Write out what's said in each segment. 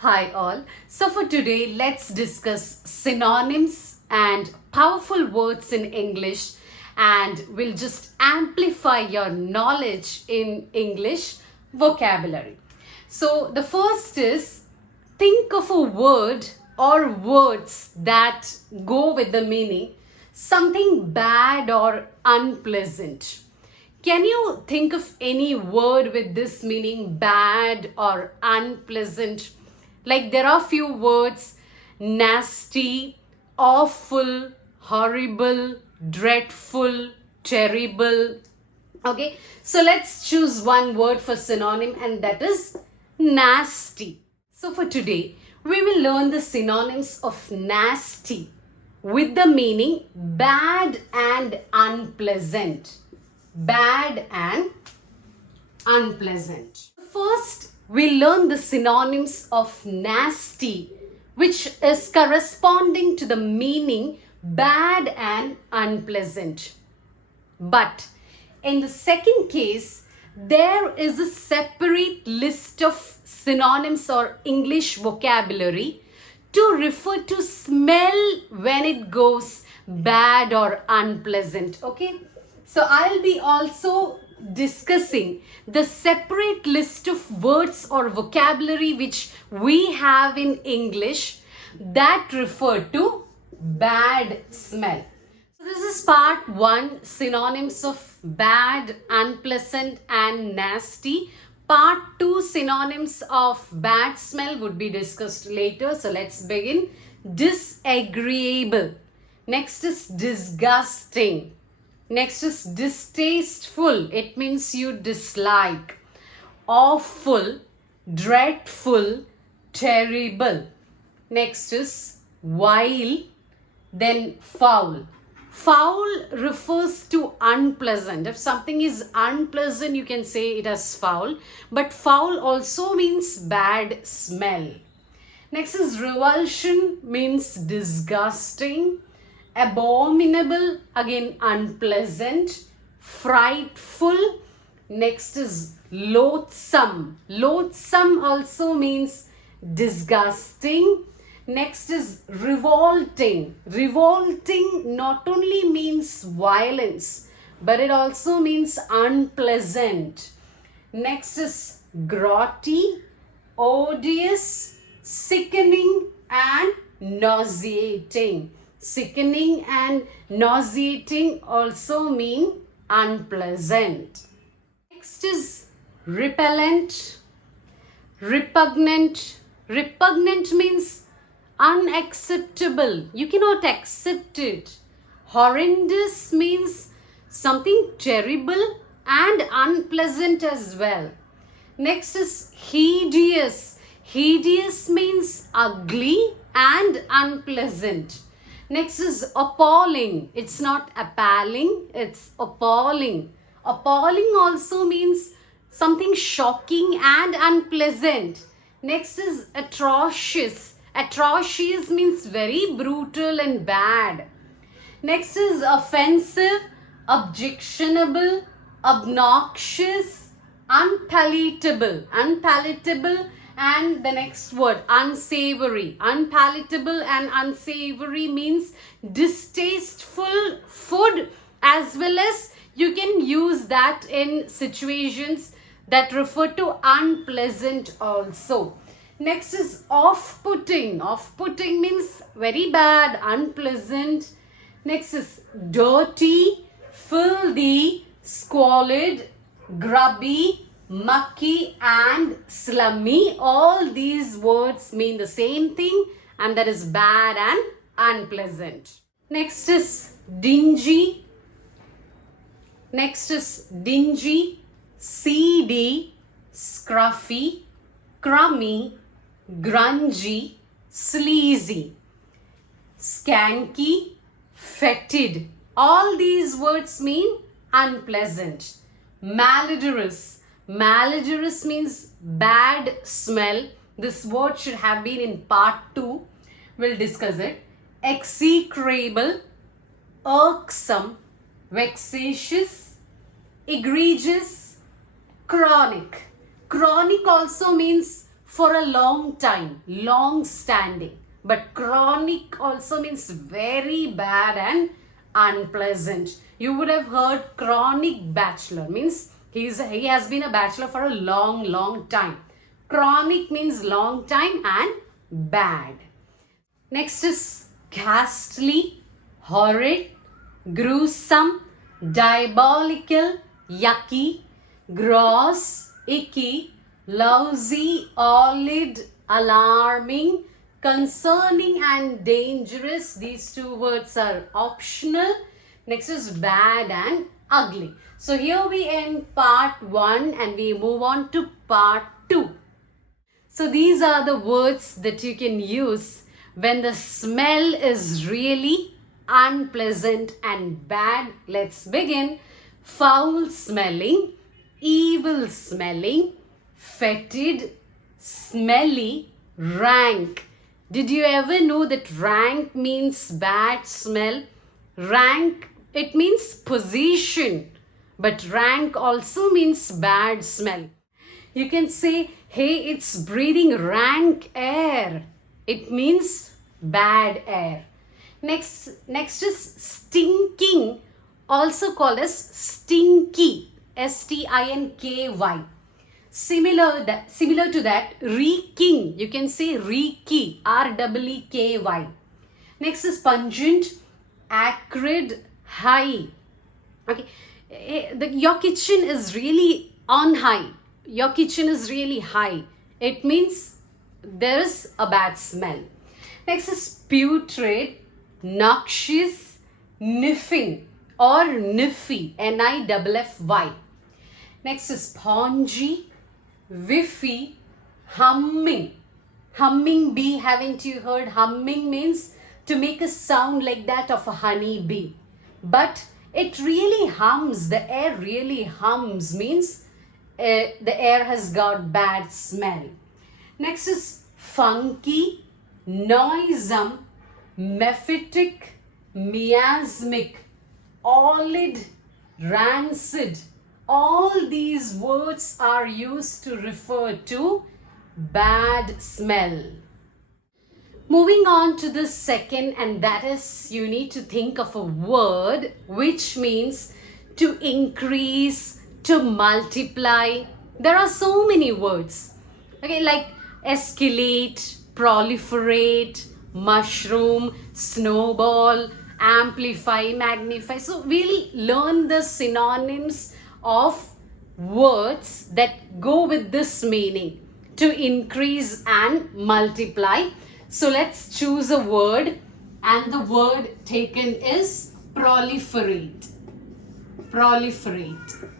Hi all. So for today, let's discuss synonyms and powerful words in English, and we'll just amplify your knowledge in English vocabulary. So the first is, think of a word or words that go with the meaning something bad or unpleasant. Can you think of any word with this meaning bad or unpleasant? Like there are few words: nasty, awful, horrible, dreadful, terrible. Okay, so let's choose one word for synonym, and that is nasty. So for today, we will learn the synonyms of nasty with the meaning bad and unpleasant. Bad and unpleasant. First, we learn the synonyms of nasty, which is corresponding to the meaning bad and unpleasant. But in the second case, there is a separate list of synonyms or English vocabulary to refer to smell when it goes bad or unpleasant. Okay, so I'll be also discussing the separate list of words or vocabulary which we have in English that refer to bad smell. So this is part 1, synonyms of bad, unpleasant and nasty. Part 2, synonyms of bad smell, would be discussed later. So let's begin. Disagreeable. Next is disgusting. Next is distasteful. It means you dislike. Awful, dreadful, terrible. Next is vile, then foul. Foul refers to unpleasant. If something is unpleasant, you can say it as foul. But foul also means bad smell. Next is revulsion, means disgusting. Abominable, again unpleasant. Frightful. Next is loathsome. Loathsome also means disgusting. Next is revolting. Revolting not only means violence, but it also means unpleasant. Next is grotty, odious, sickening and nauseating. Sickening and nauseating also mean unpleasant. Next is repellent, repugnant. Repugnant means unacceptable. You cannot accept it. Horrendous means something terrible and unpleasant as well. Next is hideous. Hideous means ugly and unpleasant. Next is appalling. It's not appalling, it's appalling. Appalling also means something shocking and unpleasant. Next is atrocious. Atrocious means very brutal and bad. Next is offensive, objectionable, obnoxious, unpalatable. Unpalatable, and the next word unsavory. Unpalatable and unsavory means distasteful food, as well as you can use that in situations that refer to unpleasant also. Next is off-putting. Off-putting means very bad, unpleasant. Next is dirty, filthy, squalid, grubby, mucky and slummy. All these words mean the same thing, and that is bad and unpleasant. Next is dingy. Next is dingy, seedy, scruffy, crummy, grungy, sleazy, skanky, fetid. All these words mean unpleasant. Malodorous. Malodorous means bad smell. This word should have been in part 2. We'll discuss it. Execrable, irksome, vexatious, egregious, chronic. Chronic also means for a long time, long standing. But chronic also means very bad and unpleasant. You would have heard chronic bachelor means he has been a bachelor for a long time. Chronic means long time and bad. Next is ghastly, horrid, gruesome, diabolical, yucky, gross, icky, lousy, horrid, alarming, concerning and dangerous. These two words are optional. Next is bad and ugly. So here we end part 1 and we move on to part 2. So these are the words that you can use when the smell is really unpleasant and bad. Let's begin. Foul smelling, evil smelling, fetid, smelly, rank. Did you ever know that rank means bad smell? Rank, it means position, but rank also means bad smell. You can say, hey, it's breathing rank air. It means bad air. Next is stinking, also called as stinky, S-T-I-N-K-Y. Similar to that, reeking. You can say reeky, R-E-E-K-Y. Next is pungent, acrid, high. Okay, your kitchen is really on high. Your kitchen is really high. It means there is a bad smell. Next is putrid, noxious, niffing or niffy, N-I-F-F-Y. Next is spongy, whiffy, humming. Humming bee, haven't you heard? Humming means to make a sound like that of a honey bee. But it really hums, the air really hums, means the air has got bad smell. Next is funky, noisome, mephitic, miasmic, olid, rancid. All these words are used to refer to bad smell. Moving on to the second, and that is you need to think of a word which means to increase, to multiply. There are so many words, okay, like escalate, proliferate, mushroom, snowball, amplify, magnify. So we'll learn the synonyms of words that go with this meaning, to increase and multiply. So let's choose a word, and the word taken is proliferate. Proliferate.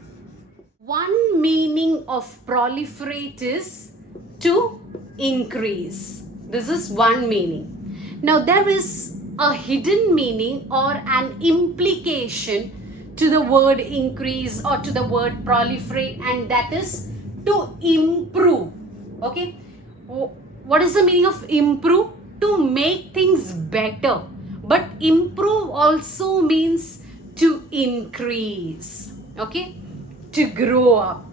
One meaning of proliferate is to increase. This is one meaning. Now there is a hidden meaning or an implication to the word increase or to the word proliferate, and that is to improve. Okay, what is the meaning of improve? To make things better. But improve also means to increase, okay, to grow up.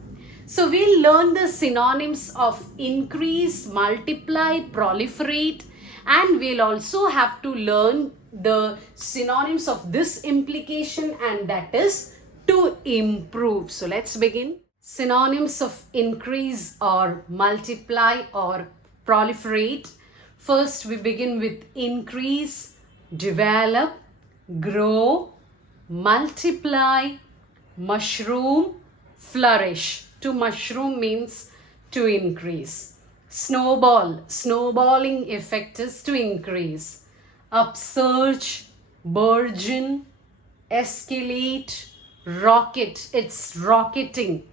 So we'll learn the synonyms of increase, multiply, proliferate, and we'll also have to learn the synonyms of this implication, and that is to improve. So let's begin. Synonyms of increase or multiply or proliferate. First we begin with increase, develop, grow, multiply, mushroom, flourish. To mushroom means to increase. Snowball, snowballing effect is to increase. Upsurge, burgeon, escalate, rocket, it's rocketing.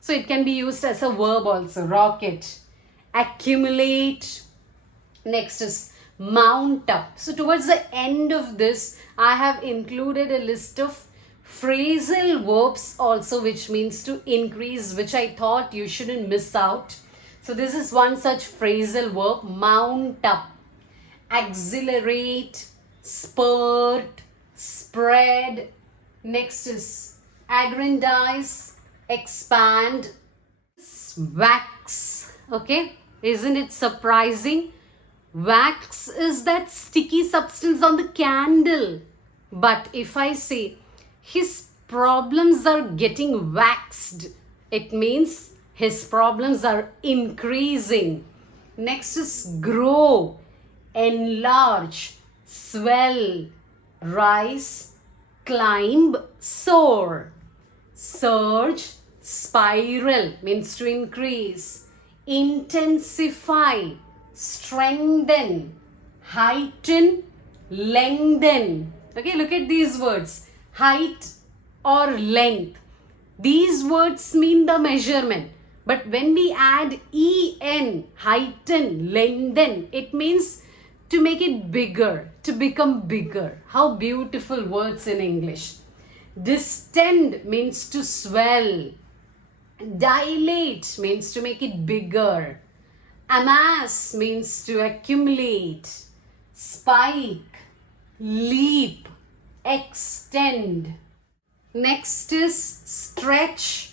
So it can be used as a verb also, rocket. Accumulate. Next is mount up. So towards the end of this, I have included a list of phrasal verbs also, which means to increase, which I thought you shouldn't miss out. So this is one such phrasal verb, mount up. Accelerate, spurt, spread. Next is aggrandize, expand, wax. Okay, Isn't it surprising? Wax is that sticky substance on the candle. But if I say his problems are getting waxed, it means his problems are increasing. Next is grow, enlarge, swell, rise, climb, soar. Surge, spiral means to increase. Intensify, strengthen, heighten, lengthen. Okay, look at these words. Height or length. These words mean the measurement. But when we add en, heighten, lengthen, it means to make it bigger, to become bigger. How beautiful words in English. Distend means to swell. Dilate means to make it bigger. Amass means to accumulate. Spike, leap, extend. Next is stretch,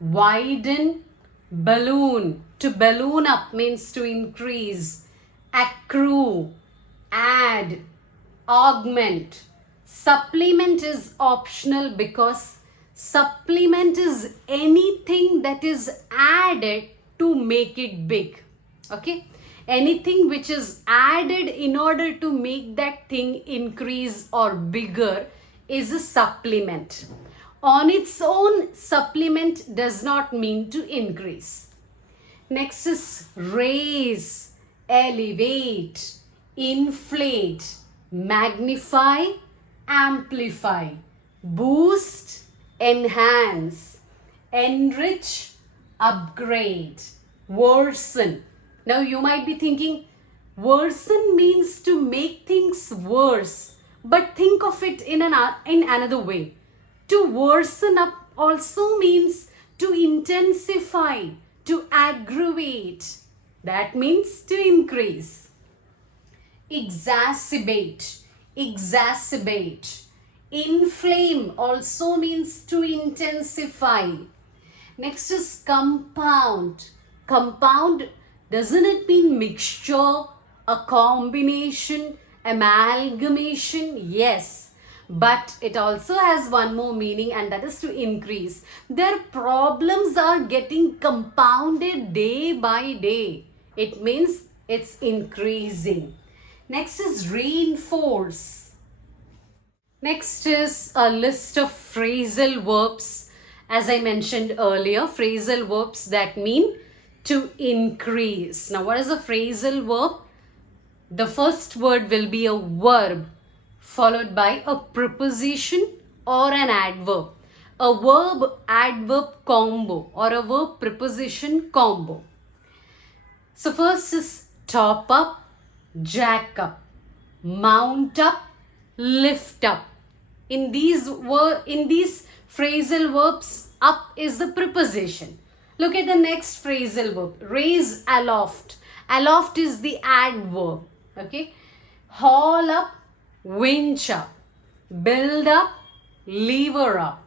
widen, balloon. To balloon up means to increase. Accrue, add, augment. Supplement is optional because supplement is anything that is added to make it big. Okay? Anything which is added in order to make that thing increase or bigger is a supplement. On its own, supplement does not mean to increase. Next is raise, elevate, inflate, magnify, amplify, boost, enhance, enrich, upgrade, worsen. Now you might be thinking, worsen means to make things worse. But think of it in another way. To worsen up also means to intensify, to aggravate. That means to increase. Exacerbate, exacerbate. Inflame also means to intensify. Next is compound. Compound, doesn't it mean mixture, a combination, amalgamation? Yes. But it also has one more meaning, and that is to increase. Their problems are getting compounded day by day. It means it's increasing. Next is reinforce. Next is a list of phrasal verbs. As I mentioned earlier, phrasal verbs that mean to increase. Now, what is a phrasal verb? The first word will be a verb followed by a preposition or an adverb. A verb-adverb combo or a verb-preposition combo. So first is top up, jack up, mount up, lift up. In these phrasal verbs, up is the preposition. Look at the next phrasal verb, raise aloft. Aloft is the adverb. Okay. Haul up, winch up, build up, lever up,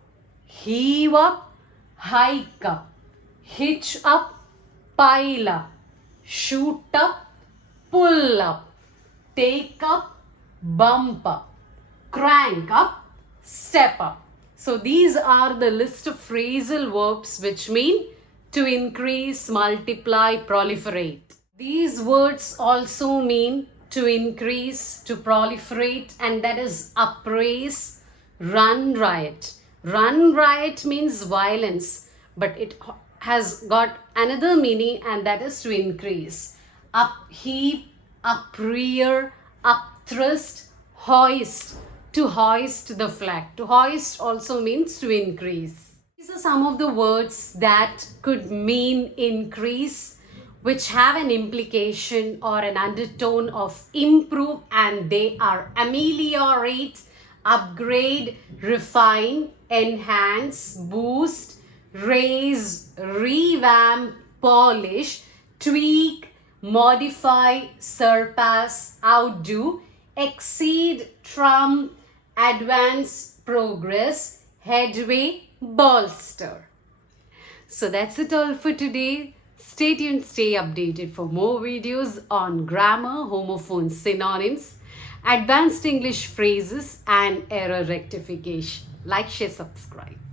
heave up, hike up, hitch up, pile up, shoot up, pull up, take up, bump up, crank up, step up. So these are the list of phrasal verbs which mean to increase, multiply, proliferate. These words also mean to increase, to proliferate, and that is upraise, run riot. Run riot means violence, but it has got another meaning, and that is to increase. Upheave, uprear, upthrust, hoist, to hoist the flag. To hoist also means to increase. These are some of the words that could mean increase, which have an implication or an undertone of improve, and they are ameliorate, upgrade, refine, enhance, boost, raise, revamp, polish, tweak, modify, surpass, outdo, exceed, trump, advance, progress, headway, bolster. So that's it all for today. Stay tuned, stay updated for more videos on grammar, homophones, synonyms, advanced English phrases, and error rectification. Like, share, subscribe.